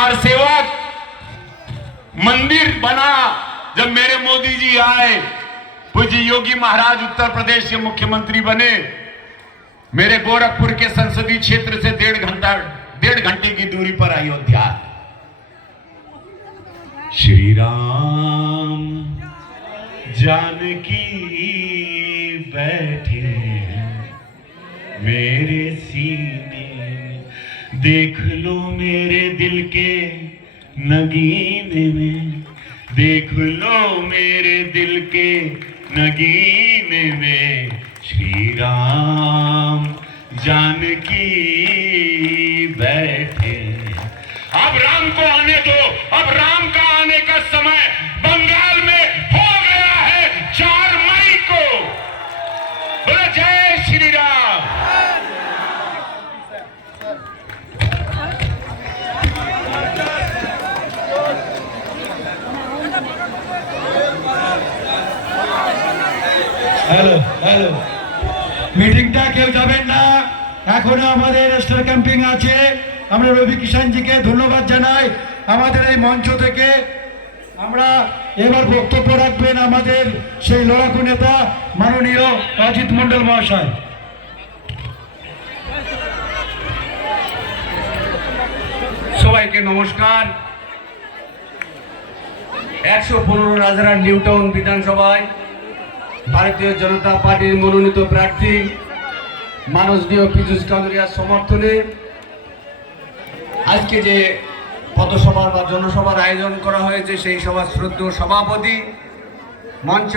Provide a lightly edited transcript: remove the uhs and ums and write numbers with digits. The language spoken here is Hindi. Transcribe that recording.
कार सेवक मंदिर बना जब मेरे मोदी जी आए, पूज्य योगी महाराज उत्तर प्रदेश के मुख्यमंत्री बने, मेरे गोरखपुर के संसदीय क्षेत्र से 1.5 घंटे की दूरी पर अयोध्या। श्री राम जानकी बैठे मेरे सीने में, देख लो मेरे दिल के नगीने में, देख लो मेरे दिल के नगीने में, श्री राम जानकी बैठे। अब राम को आने दो, अब राम का आने का समय बंगाल में हो गया है 4 मई को। बोलो जय श्री राम। हेलो हेलो মিটিংটা কেউ যাবেন না, এখনো আমাদের স্টার ক্যাম্পিং আছে। আমরা রবি কিষাণজিকে ধন্যবাদ জানাই। আমাদের এই মঞ্চ থেকে আমরা এবার বক্তব্য রাখবেন আমাদের সেই লড়াকু নেতা মাননীয় অজিত মণ্ডল মহাশয়। সবাইকে নমস্কার। 115 রাজারহাট নিউ টাউন বিধানসভায় ভারতীয় জনতা পার্টির মনোনীত প্রার্থী মাননীয় পীযূষ কাঁদুরিয়ার সমর্থনে আজকে যে পথসভা বা জনসভার আয়োজন করা হয়েছে, সেই সভার শ্রদ্ধেয় সভাপতি মঞ্চ